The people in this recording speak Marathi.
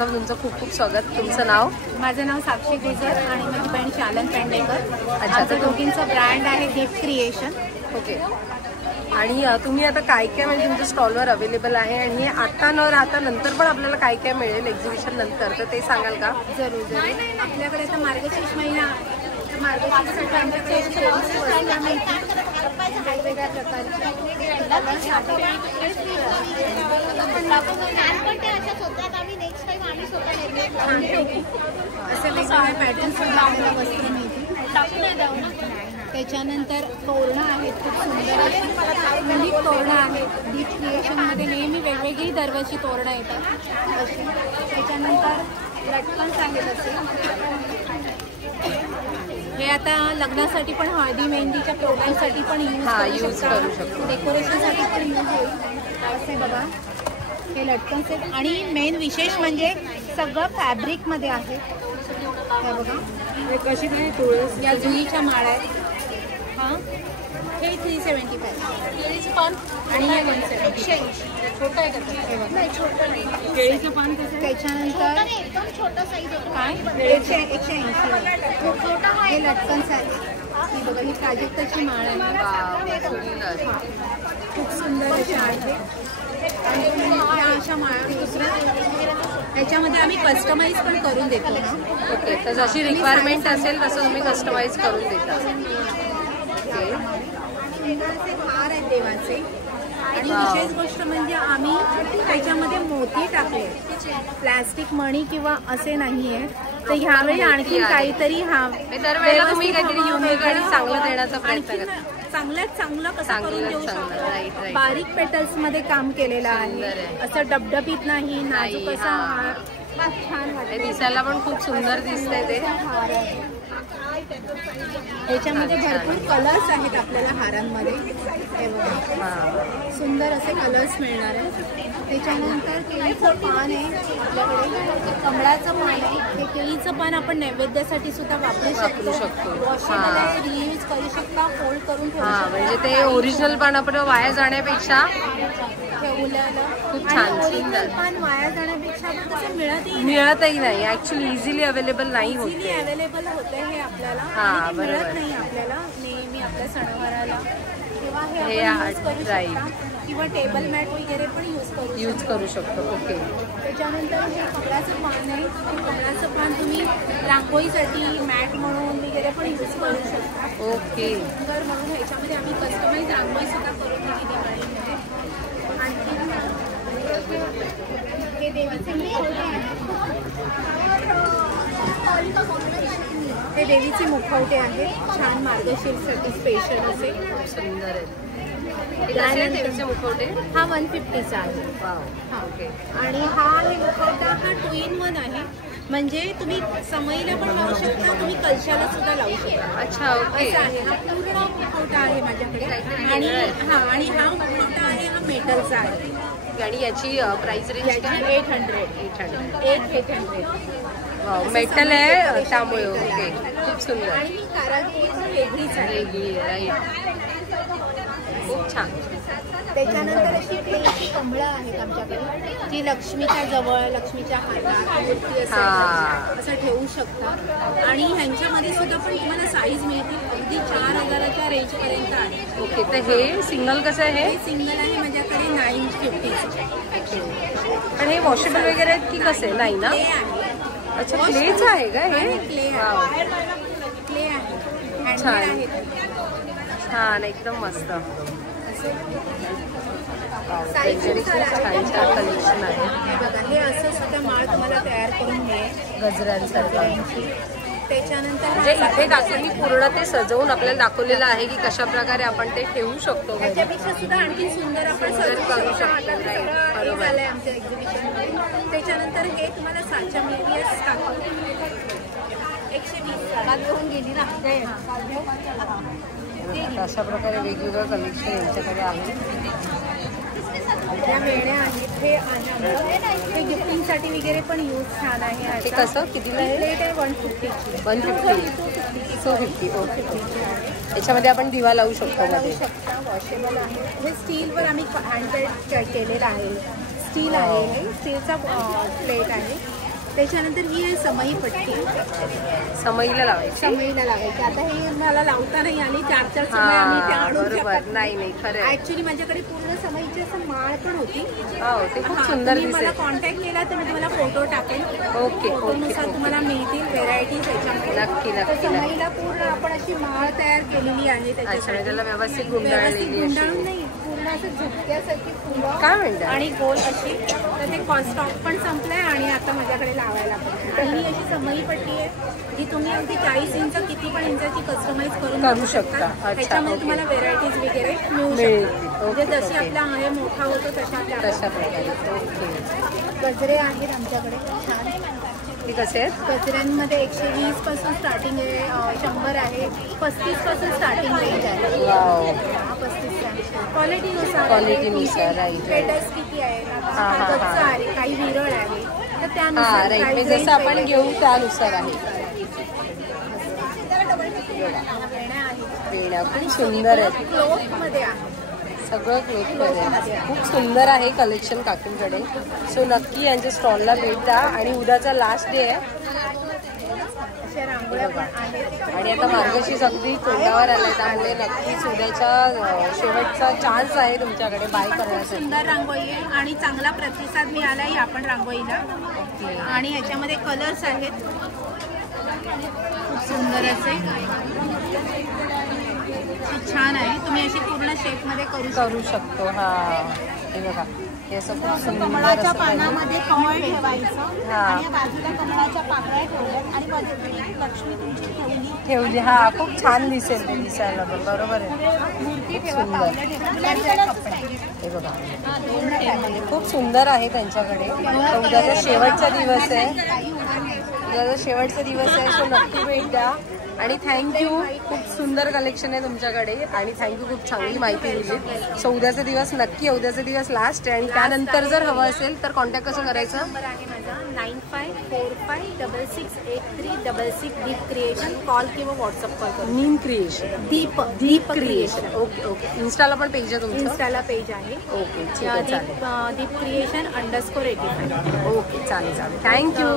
प्रथम तुमचं खूप खूप स्वागत. तुमचं नाव? माझं नाव साक्षी गुजर आणि माझी बहीण शालन पेंडेकर. अच्छा, तर दोघींचं ब्रँड आहे गिफ्ट क्रिएशन. ओके. आणि तुम्ही आता काय काय म्हणजे तुमच्या स्टॉलवर अवेलेबल आहे आणि आता न राहता नंतर पण आपल्याला काय काय मिळेल एक्झिबिशन नंतर, तर ते सांगाल का? जरूर जरूर. आपल्याकडे तर मार्गशीर्ष महिना, मार्गशीर्षसाठी आमच्याकडे वेगवेगळ्या प्रकारचे असे वेगवेगळे पॅटर्न सुद्धा आपल्याला वस्त्र मिळतील. त्याच्यानंतर तोरणं आहेत, खूप सुंदर अशी तोरणं आहेत. गिफ्ट क्रिएशनमध्ये नेहमी वेगवेगळी दरवर्षी तोरणं येतात अशी. त्याच्यानंतर लटकन्स आहेत असे. हे आता लग्नासाठी पण, हळदी मेहंदीच्या प्रोग्रामसाठी पण यूज करू शकतो. डेकोरेशनसाठी पण यूज होईल असे बघा. हे लटकन्स आहेत आणि मेन विशेष म्हणजे सगळं फॅब्रिकमध्ये आहे. हे बघा, हे कशी नाही तुळस या जुईच्या माळा आहेत. हां, हे 375 केळीचं पान आणि हे 170. छोटं आहे का? नाही, छोटं नाही. केळीचं पान कसं? त्याच्यानंतर एकदम छोटा साईज काय 180. हे लटकन्स आहेत. ही बघा, ही प्राजक्ताची माळ आहे. खूप सुंदर अशी आहे. आणि ह्या अशा माळा दुसऱ्या त्याच्यामध्ये आम्ही कस्टमाइज पण करून देतो ना. ओके, तर जशी रिक्वायरमेंट असेल तसं तुम्ही कस्टमाइज करून देता. हार आहेत देवाचे. आणि विशेष गोष्ट म्हणजे आम्ही त्याच्यामध्ये मोती टाकले, प्लास्टिक मणी किंवा असे नाही आहे. तर ह्यावेळी आणखी काहीतरी दरवेळेला तुम्ही काहीतरी युनिक आणि चांगलं देण्याचा प्रयत्न करता. चांगल्यात चांगलं कसं करून देऊ शकतो. बारीक पेटल्स मध्ये काम केलेलं आहे, असं डबडबीत नाही, नाजूक असा हार. छान वाटते, दिसायला पण खूप सुंदर दिसतंय ते. त्याच्यामध्ये भरपूर कलर्स आहेत आपल्याला हारांमध्ये. हे बघा, सुंदर असे कलर्स मिळणार आहेत. त्याच्यानंतर केळीचं पान आहे आपल्याकडे, कमळाचं पान आहे. हे केळीचं पान आपण नैवेद्यासाठी सुद्धा वापरू शकतो. वॉशेबल आहे, रियूज करू शकता, फोल्ड करून ठेवू शकता. म्हणजे ते ओरिजिनल पान आपण वाया जाण्यापेक्षा ठेवलेलं खूप छान. ओरिजिनल पान वाया जाण्यापेक्षा तसं मिळतही नाही. ऍक्च्युली इझिली अवेलेबल नाही होते. अवेलेबल होते हे आपल्याला. हां, मिळत नाही आपल्याला नेहमी आपल्या सणवाराला. किंवा हे किंवा टेबल मॅट वगैरे पण यूज करू शकतो. ओके. त्याच्यानंतर हे कमळाचं पान आहे. कमळाचं पान तुम्ही रांगोळीसाठी मॅट म्हणून वगैरे पण यूज करू शकता. ओके. तर म्हणून ह्याच्यामध्ये आम्ही कस्टमाइज रांगोळी सुद्धा करून दिली दिवाळीमध्ये. आणखी हे देवीचे मुखवटे आहेत. हे देवीचे मुखवटे आहेत, छान मार्गशीर्षसाठी स्पेशल असे. सुंदर आहे देवीचे मुखवटे. हा 150चा आहे. हां, ओके. आणि हा मुखवटा हा 2 in 1 आहे. म्हणजे तुम्ही समईला पण लावू शकता, तुम्ही कलशाला सुद्धा लावू शकता. अच्छा, ओके. असं आहे. हा पूर्ण मुखवटा आहे माझ्याकडे. आणि हा मुखवटा आहे, हा मेटलचा आहे. आणि याची प्राइस रेंज काय? 800. मेटल आहे त्यामुळे. ओके, खूप सुंदर. आणि ही कारागिरी वेगळीच आहे. खूप छान. त्याच्यानंतर अशी केळीची कमळं आहेत आमच्याकडे, जी लक्ष्मीच्या जवळ, लक्ष्मीच्या हातात मूर्ती असं ठेवू शकता. आणि ह्यांच्यामध्ये सुद्धा पण तुम्हाला साईज मिळतील, अगदी 4000च्या रेंजपर्यंत आहे. ओके. तर हे सिंगल कसं आहे? हे सिंगल आहे माझ्याकडे 950. पण हे वॉशेबल वगैरे आहेत की कसे? नाही ना. अच्छा, क्लेच आहे का हे? क्ले आहे. छान छान, एकदम मस्त. छान छान कलेक्शन आहे. हे असं सुद्धा माळ तुम्हाला तयार करून मिळेल गजऱ्यांसारख्यांची. त्याच्यानंतर म्हणजे इथे काकांनी पूर्ण ते सजवून आपल्याला दाखवलेलं आहे की कशा प्रकारे आपण ते ठेवू शकतो. त्याच्यापेक्षा सुद्धा आणखी सुंदर आपण करू शकतो. बरोबर आहे आमच्या एक्झिबिशनमध्ये. त्याच्यानंतर हे तुम्हाला 7च्या मीडियस टाकून 120 घेऊन गेली ना. अशा प्रकारे वेगवेगळं कलेक्शन यांच्याकडे आहे. त्या वेण्या आहेत. हे गिफ्टिंगसाठी वगैरे पण यूज छान आहे. ते कसं किती प्लेट आहे? 150ची. 250. ओके. याच्यामध्ये आपण दिवा लावू शकतो. वॉशेबल आहे. हे स्टीलवर आम्ही हँडमेड केलेलं आहे. स्टील आहे, हे स्टीलचा प्लेट आहे. त्याच्यानंतर ही आहे समई पट्टी, समईला लावायची. समईला लावायची. आता हे मला लावता नाही आली, 4-4 समय आम्ही त्या आणून बरोबर. नाही खरं. ऍक्च्युली माझ्याकडे पूर्ण समईची असं माळ पण होती. ते खूप सुंदर दिसेल. मला कॉन्टॅक्ट केला तर मी तुम्हाला फोटो टाकेन. ओके. फोटोनुसार तुम्हाला मिळतील व्हेरायटीज याच्यामध्ये. नक्की. समईला पूर्ण आपण अशी माळ तयार केलेली आहे. त्याच्यासाठी त्याला व्यवस्थित गुंडाळलेली नाही, पूर्ण असं झुपक्यासारखी फुलं काय म्हणतात आणि गोल अशी. तर ते स्टॉक पण संपलाय आणि आता माझ्याकडे लावायला पण. ही अशी समई पट्टी आहे जी तुम्ही अगदी 40 इंच किती पण इंचाची कस्टमाइज करू शकता. त्याच्यामध्ये तुम्हाला व्हेरायटीज वगैरे मिळू शकतात. म्हणजे जशी आपला आहे मोठा होतो तशा प्रकारे. गजरे आहेत आमच्याकडे छान. ते कसे आहेत? गजऱ्यांमध्ये 120 पासून स्टार्टिंग आहे, 100 आहे, 35 पासून स्टार्टिंग रेंज आहे. 35 क्वालिटीनुसार पेटस किती आहे, गच्च आहे, काही विरळ आहे, तर त्यानुसार जसं आपण घेऊ त्यानुसार आहे. वेण्या खूप सुंदर आहेत. क्लोथ मध्ये आहे सगळं, क्लोथ मध्ये खूप सुंदर आहे कलेक्शन काकींकडे. सो नक्की यांच्या स्टॉलला भेट द्या. आणि उद्याचा लास्ट डे आहे आणि आता मार्गशीर्ष अगदी तोंडावर आलाय, त्यामुळे नक्कीच उद्याच्या शेवटचा चान्स आहे तुमच्याकडे बाय करण्यासाठी. सुंदर रांगोळी आहे आणि चांगला प्रतिसाद मिळालाय आपण रांगोळीला. आणि याच्यामध्ये कलर्स आहेत खूप सुंदर असे, छान आहे. तुम्ही अशी पूर्ण शेप मध्ये करू शकतो. हे बघा, हे असं खूप सुंदर. कमळाच्या पानामध्ये कमळ ठेवायचं आणि बाजूला कमळाच्या पाकळ्या ठेवल्यात आणि बाजूला लक्ष्मी तुमची ठेवली. खूप छान दिसेल ते दिसायला पण. बरोबर आहे. मूर्ती सुंदर. हे बघा, खूप सुंदर आहे त्यांच्याकडे. उद्याचा शेवटचा दिवस आहे. सो नक्की भेट द्या. आणि थँक्यू. खूप सुंदर कलेक्शन आहे तुमच्याकडे आणि थँक्यू, खूप चांगली माहिती दिली. सो उद्याचा दिवस नक्की, उद्याचा दिवस लास्ट आहे. आणि त्यानंतर जर हवं असेल तर कॉन्टॅक्ट कसं करायचं? नंबर आहे माझा 9545668366 दीप क्रिएशन. कॉल किंवा व्हॉट्सअप कॉल करू. नीम क्रिएशन, दीप क्रिएशन. ओके. इन्स्टाला पण पेज आहे तुमचं? इन्स्टाला पेज आहे. ओके, ठीक आहे, चालेल. दीप क्रिएशन _85. ओके, चालेल. थँक्यू.